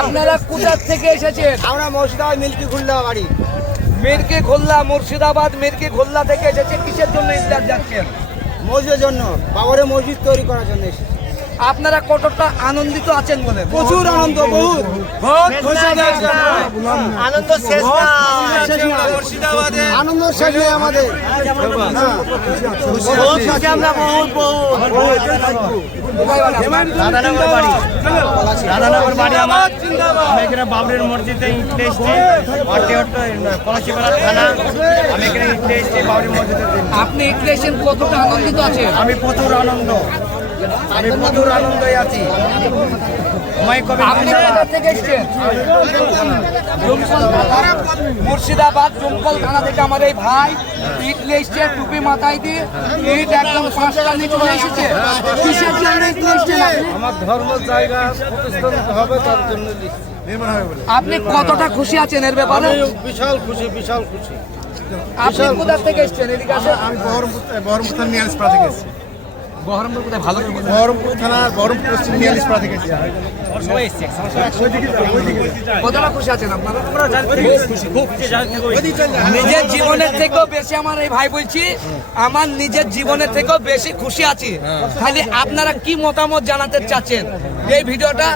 আপনারা কোথা থেকে এসেছেন? আমরা মুর্শিদাবাদ মিল্কি খুলনা বাড়ি। মিরকি খুলনা, মুর্শিদাবাদ মিরকি খুলনা থেকে এসেছে। কিসের জন্য ইফতার যাচ্ছেন? মসজিদের জন্য, বাবরে মসজিদ তৈরি করার জন্য এসেছি। আপনারা কতটা আনন্দিত আছেন বলে? প্রচুর আনন্দ, বহুত আনন্দ শেষ না মুর্শিদাবাদে, আনন্দ শেষ নেই আমাদের। আমরা রাধানগর বাড়ি, রাধানগর বাড়ি আমার। আমি এখানে বাবরের মসজিদে ইটলে এসছি, পলাশিপাড়া থানা। আমি এখানে ইটলে এসছি বাবরের মসজিদের জন্য। আপনি ইফতার কতটা আনন্দিত আছেন? আমি প্রচুর আনন্দ, আমি প্রচুর আনন্দই আছি। আপনি কোথা থেকে এসেছেন? মুর্শিদাবাদ জমকল থানা থেকে আমার এই ভাই ইটলে এসছে, টুপি মাথায় দিয়ে, ইট একদম 5টা নিয়ে চলে এসেছে। কিসের জন্য ইটলে এসছেন আপনি? আমার ধর্ম জায়গা প্রতিষ্ঠান হবে তার জন্য। আপনি কতটা খুশি আছেন এর ব্যাপারে? বিশাল খুশি, বিশাল খুশি। আপনি কোথা থেকে এসেছেন? এদিকে আসেন। আমি বহরমপুর থানা নিয়ালিশপাড়া থেকে এসেছি। বহরমপুর কোথায়? ভালো করে বলুন। বহরমপুর থানা বহরমপুর পশ্চিম নিয়ালিশপাড়া থেকে এসেছি। কতটা খুশি আছেন আপনারা? নিজের জীবনের থেকেও বেশি, আমার এই ভাই বলছি, আমার নিজের জীবনের থেকেও বেশি খুশি আছি। খালি আপনারা কি মতামত জানাতে চাচ্ছেন? এই ভিডিওটা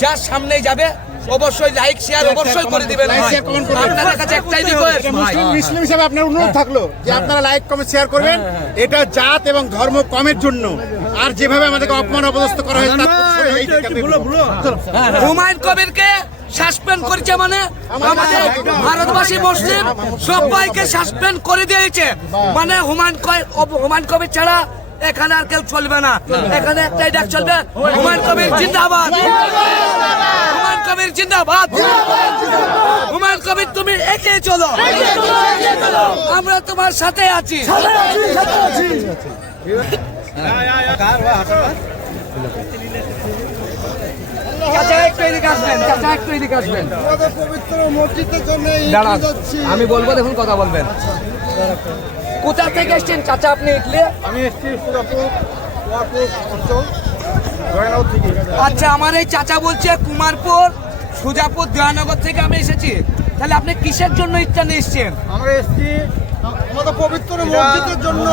যার সামনেই যাবে অবশ্যই লাইক শেয়ার অবশ্যই করে দিবেন। আপনাদের কাছে একটাই রিকোয়েস্ট, মুসলিম হিসাবে আপনার অনুরোধ থাকলো যে আপনারা লাইক কমেন্ট শেয়ার করবেন। এটা জাত এবং ধর্ম কমের জন্য, আর যেভাবে আমাদেরকে অপমান অপদস্থ করা হয়েছে হুমায়ুন কবিরকে সাসপেন্ড করেছে, মানে আমাদের ভারতবাসী মুসলিম সবাইকে সাসপেন্ড করে দিয়েছে। মানে হুমায়ুন কবির ছাড়া এখানে আর কেউ চলবে না। এখানে একটাই ডাক চলবে, হুমায়ুন কবির জিন্দাবাদ, হুমায়ুন কবির জিন্দাবাদ। হুমায়ুন কবির তুমি এগিয়ে চলো, আমরা তোমার সাথে আছি। চাচা একটু এদিকে আসবেন, চাচা একটু এদিকে আসবেন। আমাদের পবিত্র মসজিদের জন্য দাঁড়ান, আমি বলবো, দেখুন কথা বলবেন। কোথা থেকে এসছেন চাচা আপনি? ইটলি। আমি এসছি সুরাপুর অঞ্চল, জয়নগর থেকে। আচ্ছা, আমার এই চাচা বলছে কুমারপুর সুজাপুর জয়নগর থেকে আমি এসেছি। তাহলে আপনি কিসের জন্য ইচ্ছা নিয়ে এসছেন? আমরা এসছি আমাদের পবিত্র মসজিদের জন্য।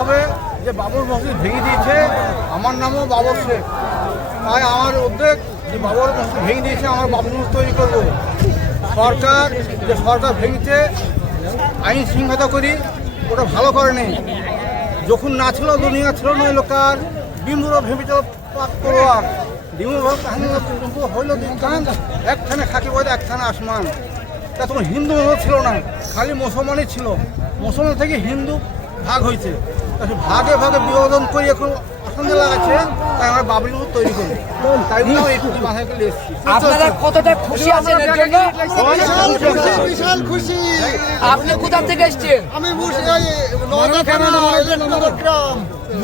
হবে যে বাবর মসজিদ ভেঙে দিয়েছে, আমার নামও বাবর শেখ, তাই আমার উদ্যোগ যে বাবর মসজিদ ভেঙে দিয়েছে, আমার বাবর মসজিদ তৈরি করবো। সরকার যে সরকার ভেঙেছে, আইন শৃঙ্খলা করি, ওটা ভালো করেনি। যখন না ছিল দুনিয়া ছিল না লোকার বিমুর ভেবেছিল পাক ডিমুর হইল দিন একখানে খাকি বলে একখানে আসমান। তা তখন হিন্দু ছিল না, খালি মুসলমানই ছিল। মুসলমান থেকে হিন্দু ভাগ হয়েছে, ভাগে ভাগে বিভাজন করে এখন অশান্তি লাগাচ্ছে। তাই আমরা বাবরি মসজিদ তৈরি করি, তাই জন্য একটু মাথায় করে এসেছি। আপনারা কতটা খুশি আছেন এর জন্য? বিশাল খুশি। আপনি কোথা থেকে এসছেন? আমি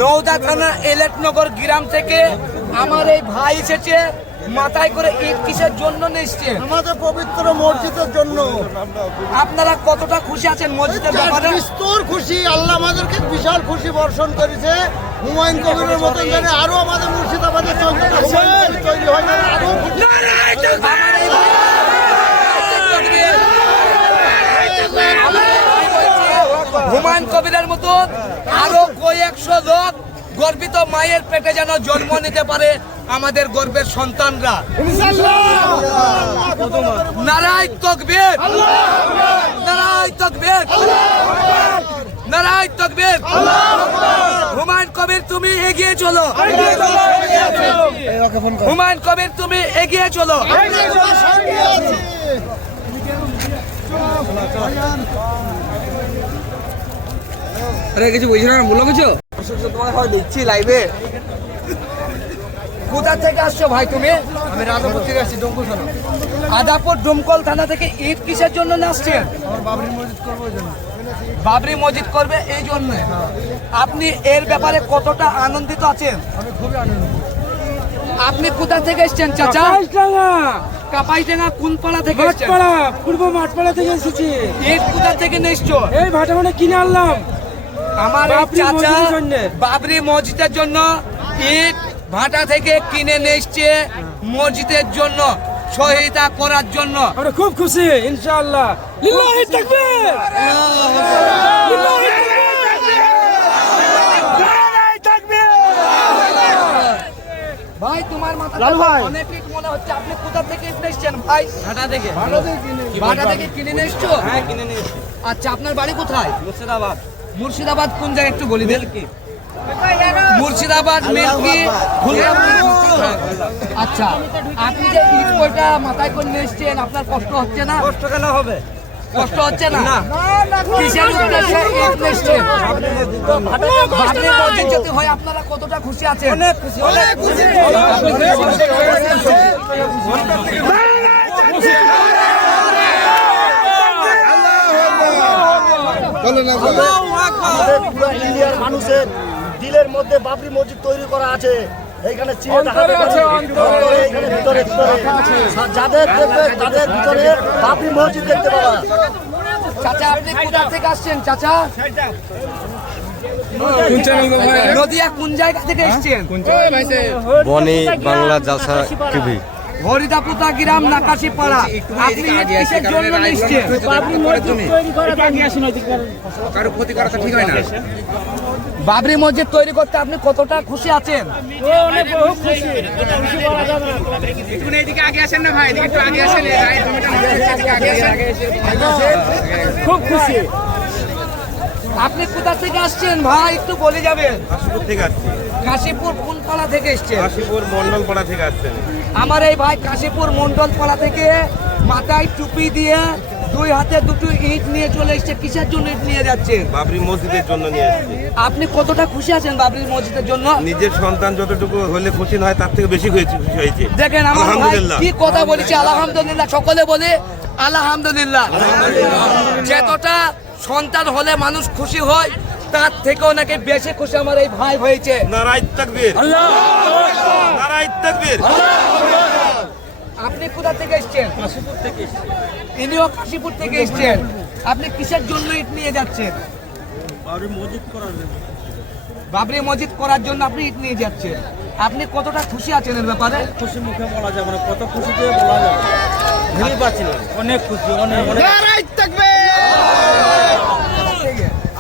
নওদা থানা এলেটনগর গ্রাম থেকে আমার এই ভাই এসেছে। মাথায় করে ঈদ কিসের জন্য এসছেন? আমাদের পবিত্র মসজিদের জন্য। আপনারা কতটা খুশি আছেন মসজিদের ব্যাপারে? বিস্তর খুশি। আল্লাহ আমাদেরকে বিশাল খুশি বর্ষণ করেছে। হুমায়ুন কবিরের মতন জানে আরো আমাদের মুর্শিদাবাদের তৈরি হয় না, আরো হুমায়ুন কবিরের মতন আরো কয়েকশো লোক গর্বিত মায়ের পেটে যেন জন্ম নিতে পারে আমাদের গর্বের সন্তানরা। নারায় তাকবীর, নারায় তাকবীর, নারায় তাকবীর। হুমায়ুন কবির তুমি এগিয়ে চলো, হুমায়ুন কবির তুমি এগিয়ে চলো। আরে কিছু বুঝছো না, বলো কিছু। তোমাকে হয় দেখছি লাইভে। কোথা থেকে আসছো ভাই তুমি? আমি রাধাপুর থেকে আসছি, ডমকল থানা। আদাপুর ডমকল থানা থেকে ঈদ কিসের জন্য আসছেন? আমার বাবরি মসজিদ করবো এই জন্য। বাবরি মসজিদ করবে এই জন্য। আপনি এর ব্যাপারে কতটা আনন্দিত আছেন? আমি খুবই আনন্দিত। আপনি কোথা থেকে এসছেন চাচা? কাপাইডাঙ্গা কোন পাড়া থেকে এসছেন? পূর্ব মাঠপাড়া থেকে এসেছি। ঈদ কোথা থেকে নিশ্চয় এই ভাটামানে কিনে আনলাম আমার এই বাবরি চাচা মসজিদের জন্য। বাবরি মসজিদের জন্য ঈদ ভাটা থেকে কিনে নিয়ে এসছে মসজিদের জন্য, সহায়তা করার জন্য। আমরা খুব খুশি ইনশাআল্লাহ। লিল্লাহি তাকবীর, লিল্লাহি তাকবীর। ভাই তোমার মাথা লালু ভাই। অনেক ইট মনে হচ্ছে, আপনি কোথা থেকে নিয়ে এসছেন ভাই? ভাটা থেকে। ভাটা থেকে কিনে নিয়ে এসছো? হ্যাঁ, কিনে নিয়েছি। আচ্ছা, আপনার বাড়ি কোথায়? মুর্শিদাবাদ। মুর্শিদাবাদ কোন জায়গায় একটু বলি দেন। মুর্শিদাবাদ মিল্কি। আচ্ছা, আপনি যে ইট কয়টা মাথায় করে নিয়ে এসছেন, আপনার কষ্ট হচ্ছে না? কষ্ট কেন হবে? কষ্ট হচ্ছে না? কিসের উদ্দেশ্যে ইট নিয়ে এসছেন? ভাটের মসজিদ যদি হয়, আপনারা কতটা খুশি আছেন? অনেক খুশি, অনেক খুশি। আপনি কি আমাদের পুরো ইন্ডিয়ার মানুষের দিলের মধ্যে বাবরি মসজিদ তৈরি করা আছে। এইখানে চিনে দেখাতে পারে, অন্তরে, এইখানে ভিতরে ভিতরে যাদের দেখবে তাদের ভিতরে বাবরি মসজিদ দেখতে পাবা। চাচা, আপনি কোথা থেকে আসছেন চাচা? নদিয়া কোন জায়গা থেকে এসছেন? বনি বাংলা জালসা টিভি। হরিদাপুতা গ্রাম নাকাশিপাড়া। আপনি ইট কিসের জন্য এসছেন? বাবরি মসজিদ তৈরি করতে আপনি কতটা খুশি আছেন? খুব খুশি। আপনি কোথা থেকে আসছেন ভাই, একটু বলে যাবেন? কাশীপুর থেকে আসছি। কাশীপুর কোন পাড়া থেকে এসছেন? কাশীপুর মন্ডলপাড়া থেকে আসছেন। আমার এই ভাই কাশীপুর মন্ডল পাড়া থেকে মাথায় টুপি দিয়ে দুই হাতে দুটো ইট নিয়ে চলে এসছে। কিসের জন্য ইট নিয়ে যাচ্ছেন? বাবরি মসজিদের জন্য নিয়ে এসেছি। আপনি কতটা খুশি আছেন বাবরি মসজিদের জন্য? নিজের সন্তান যতটুকু হলে খুশি নয়, তার থেকে বেশি খুশি হয়েছে। দেখেন আমার ভাই আলহামদুলিল্লাহ। কি কথা বলেছে, আলহামদুলিল্লাহ। সকলে বলে আলহামদুলিল্লাহ। যতটা সন্তান হলে মানুষ খুশি হয়, তার থেকেও নাকি বেশি খুশি আমার এই ভাই হয়েছে। নারায়ে তাকবীর, নারায়ে তাকবীর। আপনি কোথা থেকে এসেছেন? কাশীপুর থেকে এসেছি। ইনিও কাশীপুর থেকে এসেছেন। আপনি কিসের জন্য ইট নিয়ে যাচ্ছেন? বাবরি মসজিদ করার জন্য। বাবরি মসজিদ করার জন্য আপনি ইট নিয়ে যাচ্ছেন। আপনি কতটা খুশি আছেন এর ব্যাপারে? খুশি মুখে বলা যাবে না, কত খুশি দিয়ে বলা যাবে। ভেবে পাচ্ছি না। অনেক খুশি, অনেক অনেক।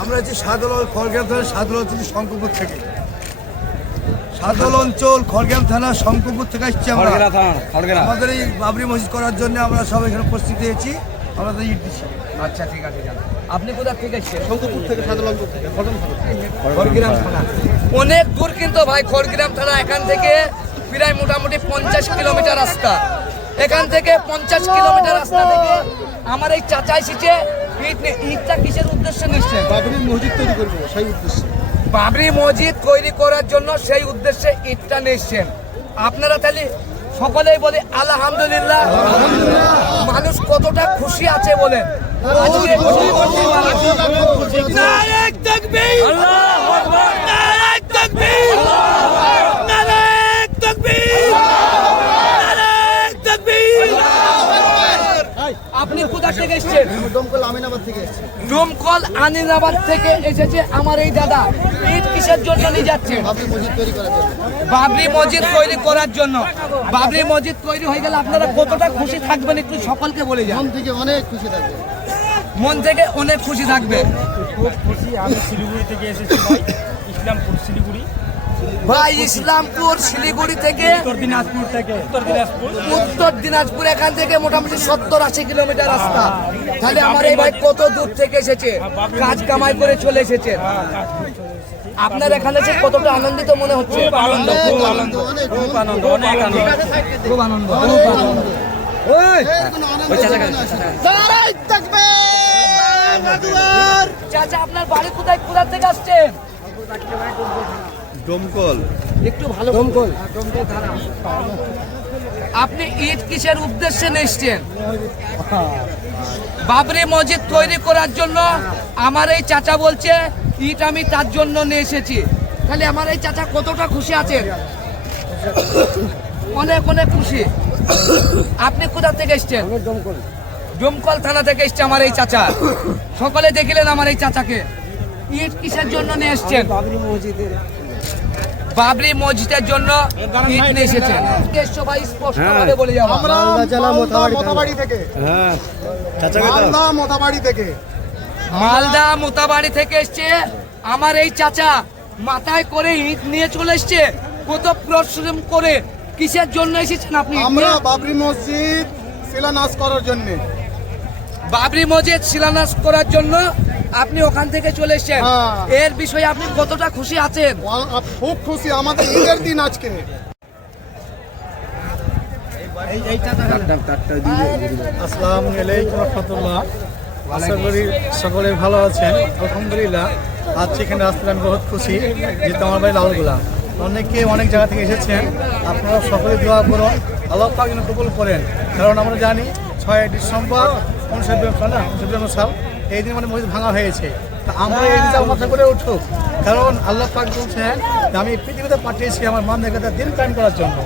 আমরা হচ্ছে সাদল খড়গ্রাম থানার সাদল অঞ্চল শঙ্করপুর থেকে। সাদল অঞ্চল খড়গ্রাম থানা শঙ্করপুর থেকে আসছি আমরা। আমাদের এই বাবরি মসজিদ করার জন্য আমরা সব এখানে উপস্থিত হয়েছি। আমরা তো ইট দিচ্ছি। আচ্ছা, ঠিক আছে, জান। আপনি কোথা থেকে এসেছেন? শঙ্করপুর থেকে সাদল অঞ্চল থেকে খড়গ্রাম থানা। অনেক দূর কিন্তু ভাই খড়গ্রাম থানা। এখান থেকে প্রায় মোটামুটি 50 কিলোমিটার রাস্তা। এখান থেকে 50 কিলোমিটার রাস্তা থেকে আমার এই চাচা এসেছে ইট নিয়ে। ইটটা কিসের উদ্দেশ্যে নিচ্ছেন? বাবরি মসজিদ তৈরি করবো সেই উদ্দেশ্যে। বাবরি মসজিদ তৈরি করার জন্য সেই উদ্দেশ্যে ইটটা নিচ্ছেন। আপনারা তাহলে সকলেই বলে আলহামদুলিল্লাহ। মানুষ কতটা খুশি আছে বলেন। আজকে নারায়ে তাকবীর, আল্লাহু আকবার, নারায়ে তাকবীর, নারায়ে তাকবীর, নারায়ে তাকবীর। আপনি কোথা থেকে এসেছেন? দমকল আমিনাবাদ থেকে এসেছি। ডোমকল আনিনাবাদ থেকে এসেছে আমার এই দাদা। ইট কিসের জন্য নিয়ে যাচ্ছেন? বাবরি মসজিদ তৈরি করার জন্য। বাবরি মসজিদ তৈরি করার জন্য। বাবরি মসজিদ তৈরি হয়ে গেলে আপনারা কতটা খুশি থাকবেন একটু সকলকে বলে যান। মন থেকে অনেক খুশি থাকবে। মন থেকে অনেক খুশি থাকবে। খুব খুশি। আমি শিলিগুড়ি থেকে এসেছি ভাই, ইসলামপুর শিলিগুড়ি। ভাই ইসলামপুর শিলিগুড়ি থেকে উত্তর দিনাজপুর থেকে। উত্তর দিনাজপুর। উত্তর দিনাজপুর এখান থেকে মোটামুটি 70-80 কিলোমিটার রাস্তা। তাহলে আমার এই ভাই কত দূর থেকে এসেছে, কাজ কামাই করে চলে এসেছে। আপনার এখানে এসে কতটা আনন্দিত মনে হচ্ছে? খুব আনন্দ, খুব আনন্দ, খুব আনন্দ, অনেক আনন্দ। খুব আনন্দ। নারায়ে তাকবীর। চাচা, আপনার বাড়ি কোথায়, কোথা থেকে আসছেন? দমকল। একটু ভালো দমকল। আপনি ইট কিসের উদ্দেশ্যে এসেছেন? বাবরি মসজিদ তৈরি করার জন্য। আমার এই চাচা বলছে ইট আমি তার জন্য নিয়ে এসেছি। তাহলে আমার এই চাচা কতটা খুশি আছেন? অনেক অনেক খুশি। আপনি কোথা থেকে এসেছেন? ডোমকল থানা থেকে এসছে আমার এই চাচা। সকলে দেখলেন আমার এই চাচাকে। ইট কিসের জন্য নিয়ে এসেছেন? বাবরি মসজিদের জন্য ইট নিয়ে এসেছেন। সবাই স্পষ্টভাবে বলে যাবো, আমরা মোথাবাড়ি থেকে মালদা মোথাবাড়ি থেকে মালদা মোতাবাড়ি থেকে এসছে। আমার এই চাচা মাথায় করে ইট নিয়ে চলে এসছে, কত পরিশ্রম করে। কিসের জন্য এসেছেন আপনি? আমরা বাবরি মসজিদ শিলান্যাস করার জন্য। বাবরি মসজিদ শিলান্যাস করার জন্য আপনি ওখান থেকে চলে এসেছেন। হ্যাঁ। এর বিষয়ে আপনি কতটা খুশি আছেন? খুব খুশি, আমাদের ঈদের দিন আজকে। আসসালামু আলাইকুম রহমতুল্লাহ। আশা করি সকলে ভালো আছেন। আলহামদুলিল্লাহ, আজ এখানে আসতে আমি বহুত খুশি, যেহেতু আমার বাড়ি লালগোলা। অনেকে অনেক জায়গা থেকে এসেছেন, আপনারা সকলে দোয়া করুন, আল্লাহ পাক যেন কবুল করেন। কারণ আমরা জানি 6 ডিসেম্বর 1959 সাল এই দিন মানে মসজিদ ভাঙা হয়েছে। তা আমরা এই দিনটা মাথা করে উঠুক, কারণ আল্লাহ পাক বলছেন যে আমি পৃথিবীতে পাঠিয়েছি আমার বান্দাকে দিন কায়েম করার জন্য।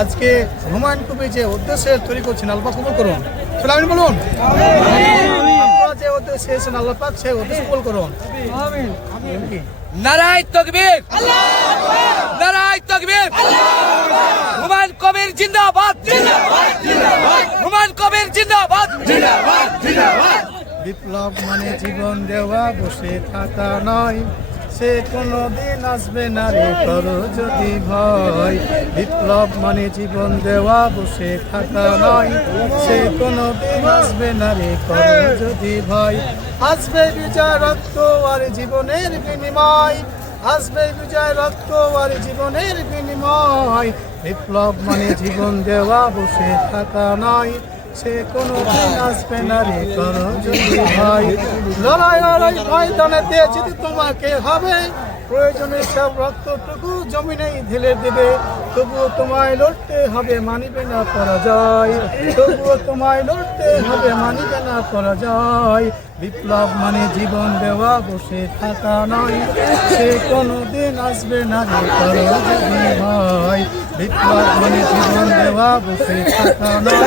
আজকে হুমায়ুন কবির যে উদ্দেশ্যে তৈরি করছেন, আল্লাহ কবুল করুন। আমিন বলুন। আপনারা যে উদ্দেশ্যে এসেছেন, আল্লাহ পাক সেই উদ্দেশ্য কবুল করুন। আমিন। নারায়ে তাকবীর, নারায়ে তাকবীর। হুমায়ুন কবির জিন্দাবাদ, হুমায়ুন কবির জিন্দাবাদ। বিপ্লব মানে জীবন দেওয়া, বসে থাকা নয়, সে কোনোদিন আসবে না রে করো যদি ভয়। বিপ্লব মানে জীবন দেওয়া, বসে থাকা নয়, সে কোনোদিন আসবে না রে করো যদি ভয়। আসবে বিজয় রক্ত আর জীবনের বিনিময়, আসবে বিজয় রক্ত আর জীবনের বিনিময়। বিপ্লব মানে জীবন দেওয়া, বসে থাকা নয়, সে কোনোদিন আসবে না রে করো যদি ভয়। লড়াই লড়াই ময়দানেতে যদি তোমাকে হবে, প্রয়োজনে সব রক্তটুকু জমিনেই ঢেলে দেবে। তবুও তোমায় লড়তে হবে, মানিবে না পরাজয়। তবুও তোমায় লড়তে হবে, মানিবে না পরাজয়। বিপ্লব মানে জীবন দেওয়া, বসে থাকা নয়, সে কোনোদিন আসবে না রে করো যদি ভয়। বিপ্লব মানে জীবন দেওয়া, বসে থাকা নয়,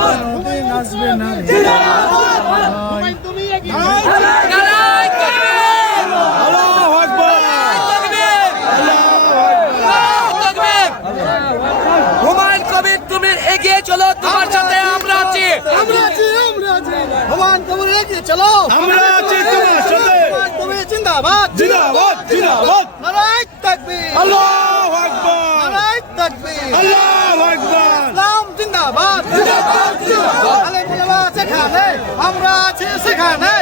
কোনোদিন আসবে না রে ভয়। নারায়ে তাকবীর, আল্লাহু আকবার, আল্লাহু আকবার। হুমায়ুন কবির, তুমি এগিয়ে চলো, তোমার সাথে আমরা আছি। হুমায়ুন কবির এগিয়ে চলো, আমরা আছি তোমার সাথে। তুমি জিন্দাবাদ, জিন্দাবাদ, জিন্দাবাদ। নারায়ে তাকবীর, আল্লাহু আকবার, নারায়ে তাকবীর, আল্লাহু আকবার। ইসলাম জিন্দাবাদ, জিন্দাবাদ, জিন্দাবাদ। আলেম ওলামা যেখানে, আমরা আছি সেখানে।